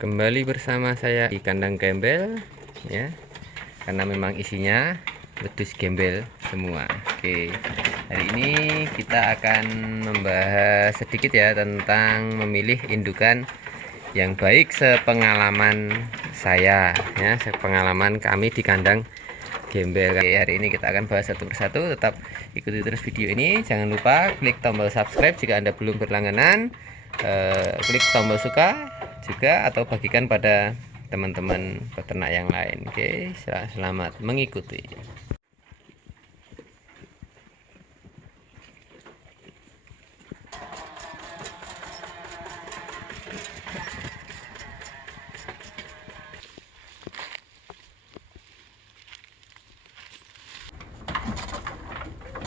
Kembali bersama saya di kandang gembel ya, karena memang isinya wedus gembel semua. Oke, hari ini kita akan membahas sedikit ya tentang memilih indukan yang baik sepengalaman saya ya, sepengalaman kami di kandang gembel. Oke, hari ini kita akan bahas satu persatu, tetap ikuti terus video ini. Jangan lupa klik tombol subscribe jika Anda belum berlangganan, klik tombol suka juga atau bagikan pada teman-teman peternak yang lain. Oke, selamat mengikuti.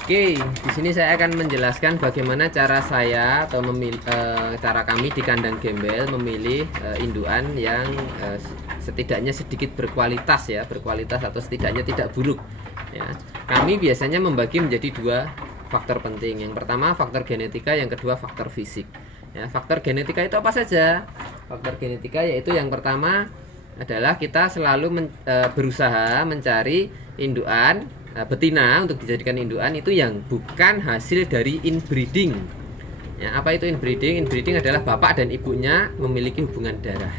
Oke, di sini saya akan menjelaskan bagaimana cara saya atau cara kami di kandang gembel memilih indukan yang setidaknya sedikit berkualitas ya, berkualitas atau setidaknya tidak buruk ya. Kami biasanya membagi menjadi dua faktor penting. Yang pertama faktor genetika, yang kedua faktor fisik. Ya, faktor genetika itu apa saja? Faktor genetika yaitu yang pertama adalah kita selalu berusaha mencari indukan betina untuk dijadikan indukan itu yang bukan hasil dari inbreeding ya. Apa itu inbreeding? Inbreeding adalah bapak dan ibunya memiliki hubungan darah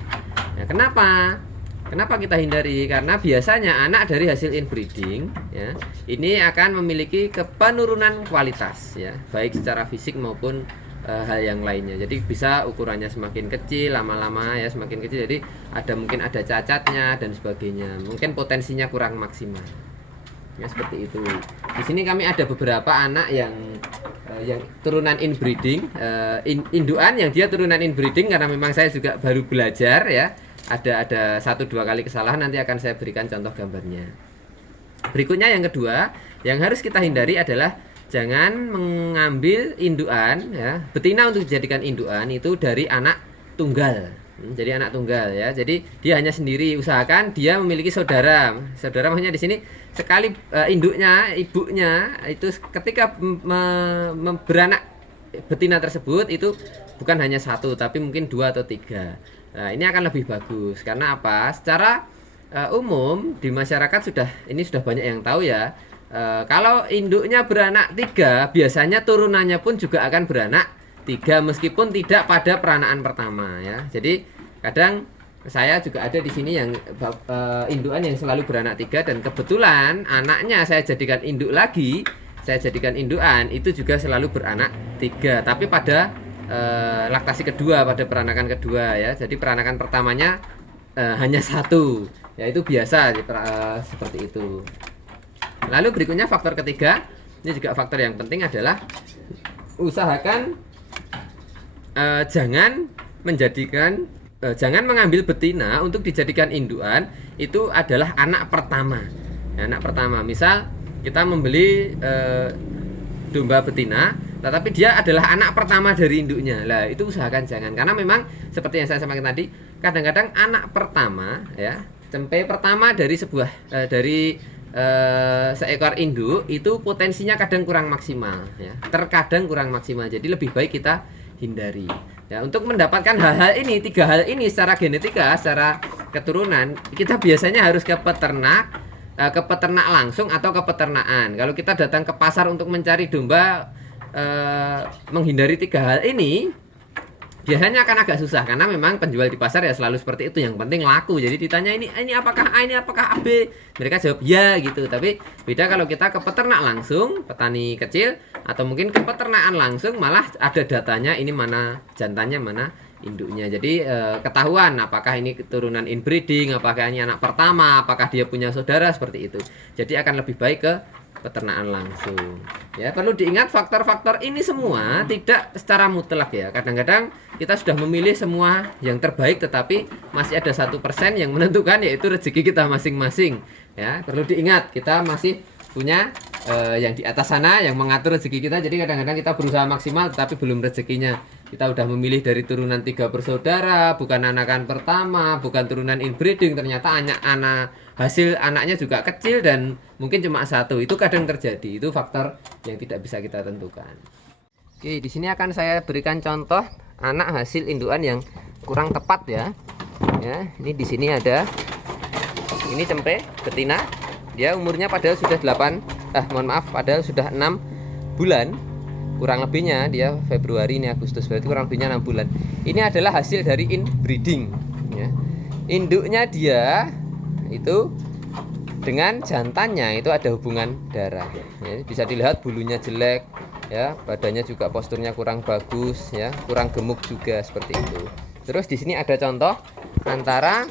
ya. Kenapa kita hindari? Karena biasanya anak dari hasil inbreeding ya, ini akan memiliki penurunan kualitas ya, baik secara fisik maupun hal yang lainnya. Jadi bisa ukurannya semakin kecil, lama-lama ya semakin kecil, jadi mungkin ada cacatnya dan sebagainya, mungkin potensinya kurang maksimal ya, seperti itu. Di sini kami ada beberapa anak yang turunan inbreeding, indukan yang dia turunan inbreeding, karena memang saya juga baru belajar ya. Ada 1-2 kali kesalahan, nanti akan saya berikan contoh gambarnya. Berikutnya yang kedua yang harus kita hindari adalah jangan mengambil indukan ya, betina untuk dijadikan indukan itu dari anak tunggal. Jadi anak tunggal ya. Jadi dia hanya sendiri, usahakan dia memiliki saudara. Saudara maksudnya di sini sekali induknya, ibunya itu ketika beranak betina tersebut itu bukan hanya satu tapi mungkin 2 atau 3. Nah, ini akan lebih bagus. Karena apa? Secara umum di masyarakat sudah banyak yang tahu ya. Kalau induknya beranak 3, biasanya turunannya pun juga akan beranak 3 meskipun tidak pada peranakan pertama ya. Jadi kadang saya juga ada di sini yang indukan yang selalu beranak 3, dan kebetulan anaknya saya jadikan induk lagi, saya jadikan indukan itu juga selalu beranak 3 tapi pada laktasi kedua, pada peranakan kedua ya. Jadi peranakan pertamanya hanya 1 ya, itu biasa seperti itu. Lalu berikutnya faktor ketiga, ini juga faktor yang penting adalah usahakan jangan mengambil betina untuk dijadikan indukan itu adalah anak pertama ya, anak pertama. Misal kita membeli domba betina tetapi dia adalah anak pertama dari induknya, lah itu usahakan jangan, karena memang seperti yang saya sampaikan tadi, kadang-kadang anak pertama ya, cempe pertama dari seekor induk itu potensinya kadang kurang maksimal ya, terkadang kurang maksimal. Jadi lebih baik kita hindari ya. Untuk mendapatkan hal-hal ini, 3 hal ini secara genetika, secara keturunan, kita biasanya harus ke peternak langsung atau ke peternakan. Kalau kita datang ke pasar untuk mencari domba, menghindari 3 hal ini biasanya akan agak susah, karena memang penjual di pasar ya selalu seperti itu, yang penting laku. Jadi ditanya ini apakah A, ini apakah AB, mereka jawab ya gitu. Tapi beda kalau kita ke peternak langsung, petani kecil, atau mungkin ke peternakan langsung, malah ada datanya, ini mana jantannya, mana induknya. Jadi ketahuan apakah ini keturunan inbreeding, apakah ini anak pertama, apakah dia punya saudara, seperti itu. Jadi akan lebih baik ke peternakan langsung ya. Perlu diingat faktor-faktor ini semua tidak secara mutlak ya. Kadang-kadang kita sudah memilih semua yang terbaik, tetapi masih ada 1% yang menentukan, yaitu rezeki kita masing-masing ya. Perlu diingat kita masih punya yang di atas sana yang mengatur rezeki kita. Jadi kadang-kadang kita berusaha maksimal tetapi belum rezekinya. Kita udah memilih dari turunan 3 bersaudara, bukan anakan pertama, bukan turunan inbreeding, ternyata hasil anaknya juga kecil dan mungkin cuma 1. Itu kadang terjadi. Itu faktor yang tidak bisa kita tentukan. Oke, di sini akan saya berikan contoh anak hasil indukan yang kurang tepat ya. Ya, ini di sini ada. Ini cempe betina. Dia umurnya padahal sudah padahal sudah 6 bulan. Kurang lebihnya dia Februari ini Agustus, berarti kurang lebihnya 6 bulan. Ini adalah hasil dari inbreeding ya. Induknya dia itu dengan jantannya itu ada hubungan darah ya. Bisa dilihat bulunya jelek ya, badannya juga posturnya kurang bagus ya, kurang gemuk juga seperti itu. Terus di sini ada contoh antara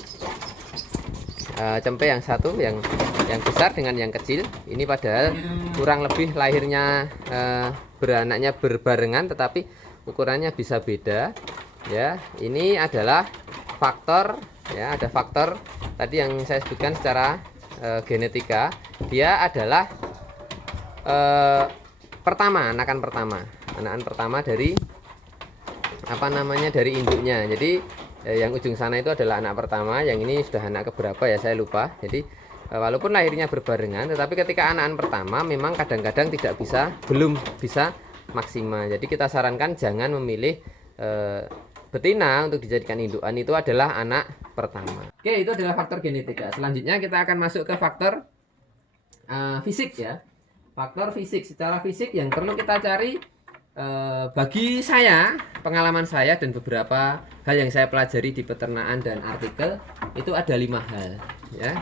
cempe yang satu yang besar dengan yang kecil. Ini padahal kurang lebih lahirnya beranaknya berbarengan, tetapi ukurannya bisa beda ya. Ini analah faktor ya, ada faktor tadi yang saya sebutkan secara genetika. Dia adalah anakan pertama dari dari induknya. Jadi yang ujung sana itu adalah anak pertama, yang ini sudah anak keberapa ya saya lupa. Jadi walaupun lahirnya berbarengan, tetapi ketika anakan pertama memang kadang-kadang belum bisa maksimal. Jadi kita sarankan jangan memilih betina untuk dijadikan indukan, itu adalah anak pertama. Oke, itu adalah faktor genetika. Selanjutnya kita akan masuk ke faktor fisik ya. Faktor fisik, secara fisik yang perlu kita cari, bagi saya, pengalaman saya dan beberapa hal yang saya pelajari di peternakan dan artikel, itu ada 5 hal ya.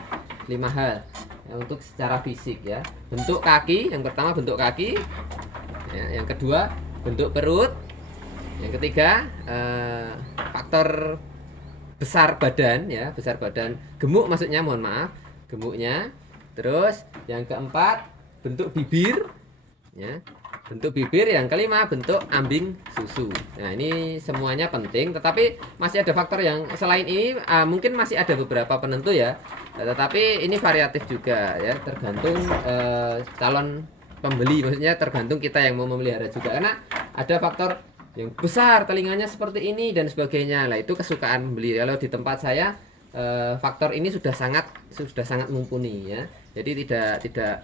5 hal ya, untuk secara fisik ya. Bentuk kaki, yang pertama bentuk kaki ya, yang kedua bentuk perut, yang ketiga faktor besar badan ya, besar badan, gemuk maksudnya, mohon maaf, gemuknya. Terus yang keempat bentuk bibir ya, bentuk bibir. Yang kelima bentuk ambing susu. Nah, ini semuanya penting, tetapi masih ada faktor yang selain ini, mungkin masih ada beberapa penentu ya, tetapi ini variatif juga ya, tergantung calon pembeli, maksudnya tergantung kita yang mau memelihara juga, karena ada faktor yang besar telinganya seperti ini dan sebagainya. Lah itu kesukaan pembeli. Kalau di tempat saya faktor ini sudah sangat mumpuni ya. Jadi tidak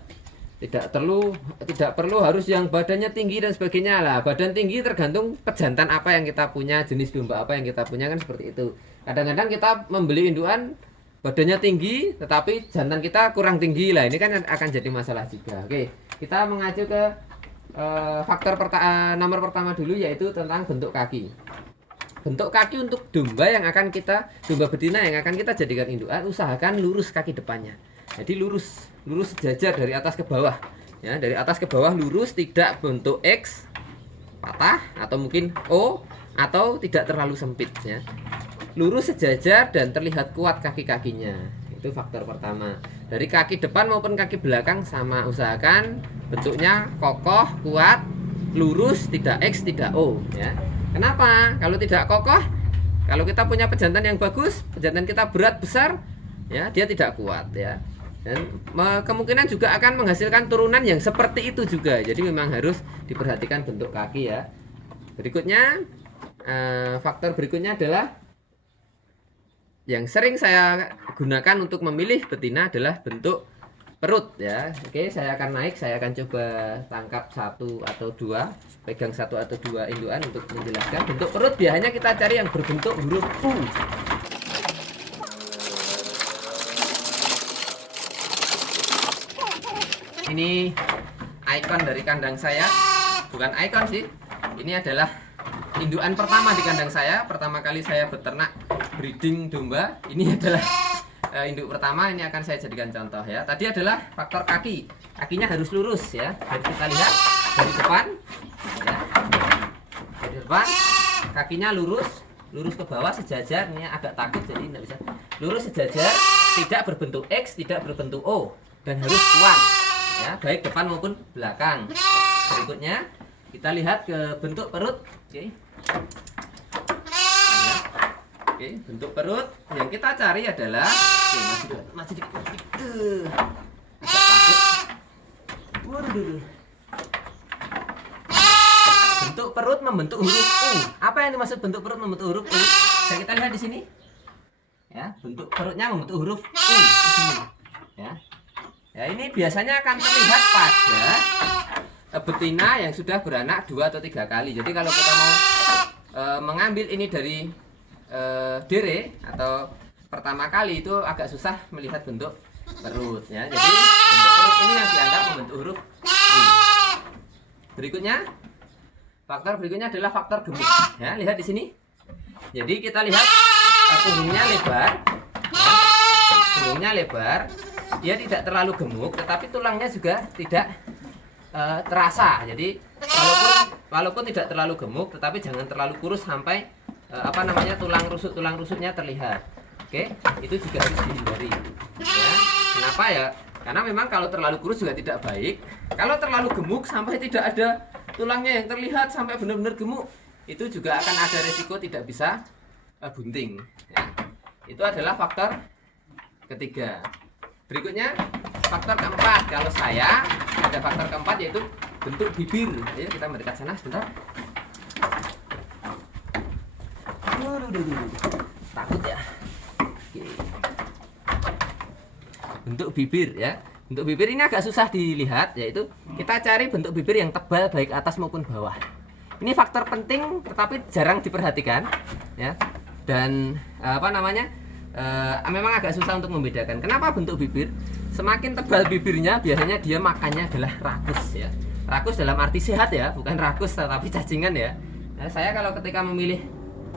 perlu harus yang badannya tinggi dan sebagainya. Lah badan tinggi tergantung pejantan apa yang kita punya, jenis domba apa yang kita punya, kan seperti itu. Kadang-kadang kita membeli indukan badannya tinggi tetapi jantan kita kurang tinggi, lah ini kan akan jadi masalah juga. Oke, kita mengacu ke faktor nomor pertama dulu, yaitu tentang bentuk kaki. Bentuk kaki untuk domba betina yang akan kita jadikan indukan, usahakan lurus kaki depannya. Jadi lurus sejajar dari atas ke bawah ya, dari atas ke bawah lurus, tidak bentuk X patah atau mungkin O, atau tidak terlalu sempit ya. Lurus sejajar dan terlihat kuat kaki-kakinya. Itu faktor pertama. Dari kaki depan maupun kaki belakang sama, usahakan bentuknya kokoh, kuat, lurus, tidak X, tidak O ya. Kenapa? Kalau tidak kokoh, kalau kita punya pejantan yang bagus, pejantan kita berat besar ya, dia tidak kuat ya. Dan kemungkinan juga akan menghasilkan turunan yang seperti itu juga. Jadi memang harus diperhatikan bentuk kaki ya. Berikutnya, faktor berikutnya adalah yang sering saya gunakan untuk memilih betina adalah bentuk perut ya. Oke, saya akan coba tangkap 1 atau 2, pegang 1 atau 2 indukan untuk menjelaskan. Bentuk perut biasanya kita cari yang berbentuk huruf U. Ini ikon dari kandang saya, bukan ikon sih, ini adalah indukan pertama di kandang saya. Pertama kali saya beternak breeding domba, ini adalah induk pertama. Ini akan saya jadikan contoh ya. Tadi adalah faktor kaki, kakinya harus lurus ya. Jadi kita lihat dari depan ya. Dari depan kakinya lurus ke bawah sejajar. Ini agak takut jadi tidak bisa. Lurus sejajar, tidak berbentuk X, tidak berbentuk O, dan harus kuat ya, baik depan maupun belakang. Berikutnya kita lihat ke bentuk perut. Oke. Ya. Oke, bentuk perut yang kita cari adalah, masih dikit. Agak takut. Waduh. Bentuk perut membentuk huruf U. Apa yang dimaksud bentuk perut membentuk huruf U? Bisa kita lihat di sini. Ya, bentuk perutnya membentuk huruf U di sini. Ya. Ya, ini biasanya akan terlihat pada betina yang sudah beranak 2 atau 3 kali. Jadi kalau kita mau mengambil ini dari dere atau pertama kali itu agak susah melihat bentuk perut ya. Jadi bentuk perut ini yang dianggap membentuk huruf I. Berikutnya, faktor berikutnya adalah faktor gemuk. Ya, lihat di sini. Jadi kita lihat punggungnya lebar. Ya, punggungnya lebar. Dia tidak terlalu gemuk, tetapi tulangnya juga tidak terasa. Jadi walaupun tidak terlalu gemuk, tetapi jangan terlalu kurus sampai tulang rusuknya terlihat. Oke, itu juga harus dihindari. Ya, kenapa ya? Karena memang kalau terlalu kurus juga tidak baik. Kalau terlalu gemuk sampai tidak ada tulangnya yang terlihat sampai benar-benar gemuk, itu juga akan ada resiko tidak bisa bunting. Ya. Itu adalah faktor ketiga. Berikutnya faktor keempat. Kalau saya ada faktor keempat yaitu bentuk bibir. Ayo kita mendekat sana sebentar. Takut ya. Oke. Bentuk bibir ya. Bentuk bibir ini agak susah dilihat, yaitu kita cari bentuk bibir yang tebal baik atas maupun bawah. Ini faktor penting tetapi jarang diperhatikan ya. Dan memang agak susah untuk membedakan. Kenapa bentuk bibir? Semakin tebal bibirnya biasanya dia makannya adalah rakus ya. Rakus dalam arti sehat ya, bukan rakus tetapi cacingan ya. Nah, saya kalau ketika memilih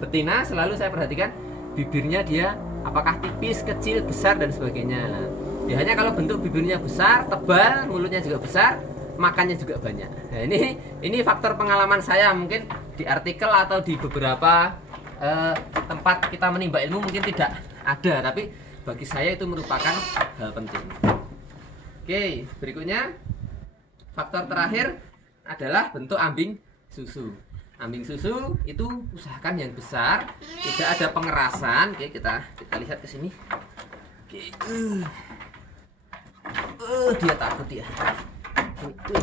betina selalu saya perhatikan bibirnya dia apakah tipis, kecil, besar dan sebagainya. Nah, biasanya kalau bentuk bibirnya besar, tebal, mulutnya juga besar, makannya juga banyak. Nah, ini faktor pengalaman saya, mungkin di artikel atau di beberapa tempat kita menimba ilmu mungkin tidak ada, tapi bagi saya itu merupakan hal penting. Oke, berikutnya faktor terakhir adalah bentuk ambing susu. Ambing susu itu usahakan yang besar, tidak ada pengerasan. Oke, kita lihat ke sini. Oke, dia takut ya. Oke,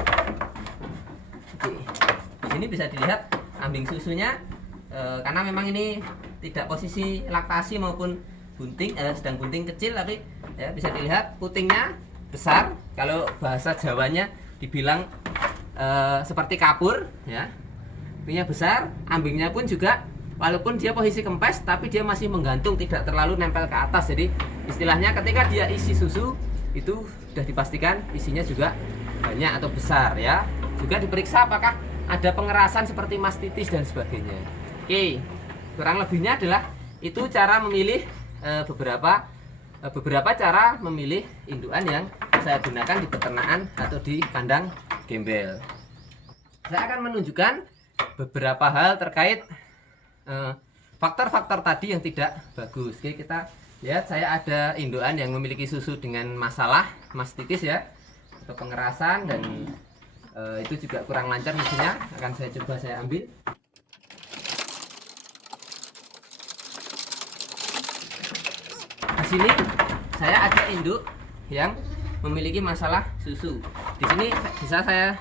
di sini bisa dilihat ambing susunya. Karena memang ini tidak posisi laktasi maupun bunting, sedang bunting kecil, tapi ya bisa dilihat putingnya besar. Kalau bahasa Jawanya dibilang seperti kapur ya. Putingnya besar, ambingnya pun juga walaupun dia posisi kempes tapi dia masih menggantung, tidak terlalu nempel ke atas. Jadi istilahnya ketika dia isi susu itu sudah dipastikan isinya juga banyak atau besar ya. Juga diperiksa apakah ada pengerasan seperti mastitis dan sebagainya. Oke, kurang lebihnya adalah itu cara memilih beberapa cara memilih indukan yang saya gunakan di peternakan atau di kandang gembel. Saya akan menunjukkan beberapa hal terkait faktor-faktor tadi yang tidak bagus. Oke, kita lihat saya ada indukan yang memiliki susu dengan masalah mastitis ya, atau pengerasan, dan itu juga kurang lancar mesinnya. Akan saya coba saya ambil. Di sini saya ada induk yang memiliki masalah susu. Di sini bisa saya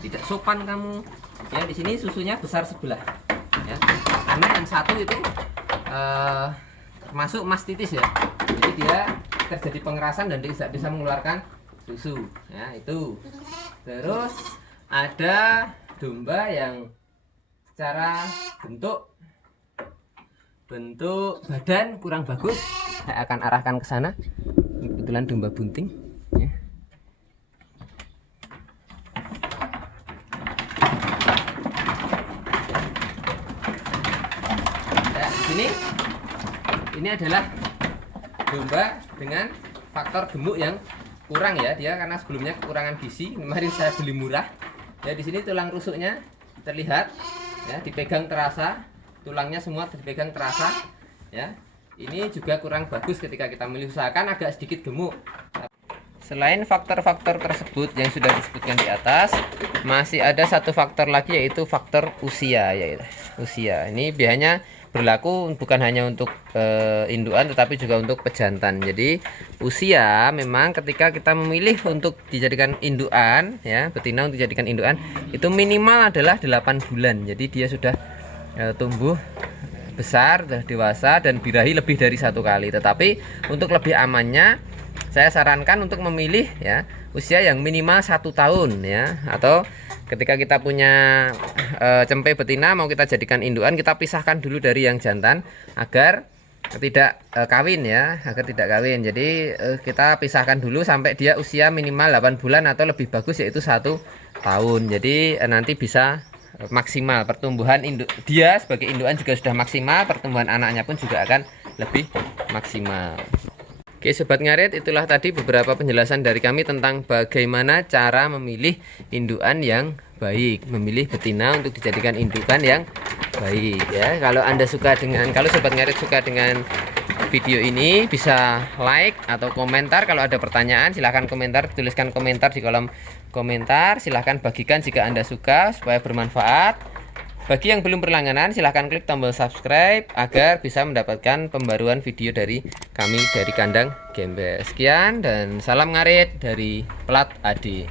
tidak sopan kamu ya. Di sini susunya besar sebelah ya, karena yang satu itu termasuk mastitis ya. Jadi dia terjadi pengerasan dan tidak bisa mengeluarkan susu ya. Itu terus ada domba yang secara bentuk badan kurang bagus. Saya akan arahkan ke sana. Kebetulan domba bunting ya. Nah, ini adalah domba dengan faktor gemuk yang kurang ya. Dia karena sebelumnya kekurangan gizi, kemarin saya beli murah ya. Di sini tulang rusuknya terlihat ya, dipegang terasa, tulangnya semua dipegang terasa ya. Ini juga kurang bagus ketika kita memilih, usahakan agak sedikit gemuk. Selain faktor-faktor tersebut yang sudah disebutkan di atas, masih ada satu faktor lagi, yaitu faktor usia ya. Usia ini biasanya berlaku bukan hanya untuk indukan tetapi juga untuk pejantan. Jadi usia memang ketika kita memilih untuk dijadikan indukan ya, betina untuk dijadikan indukan, itu minimal adalah 8 bulan. Jadi dia sudah tumbuh besar, sudah dewasa dan birahi lebih dari 1 kali. Tetapi untuk lebih amannya saya sarankan untuk memilih ya usia yang minimal 1 tahun ya, atau ketika kita punya cempe betina mau kita jadikan induan, kita pisahkan dulu dari yang jantan agar tidak kawin ya, agar tidak kawin. Jadi kita pisahkan dulu sampai dia usia minimal 8 bulan atau lebih bagus yaitu 1 tahun. Jadi nanti bisa maksimal pertumbuhan induk dia sebagai induan juga sudah maksimal, pertumbuhan anaknya pun juga akan lebih maksimal. Oke Sobat Ngarit, itulah tadi beberapa penjelasan dari kami tentang bagaimana cara memilih induan yang baik, memilih betina untuk dijadikan indukan yang baik ya. Kalau Sobat Ngarit suka dengan video ini, bisa like atau komentar. Kalau ada pertanyaan silahkan komentar, tuliskan komentar di kolom komentar. Silahkan bagikan jika Anda suka supaya bermanfaat. Bagi yang belum berlangganan, silahkan klik tombol subscribe agar bisa mendapatkan pembaruan video dari kami dari Kandang Gembel. Sekian dan salam ngarit dari Plat Adi.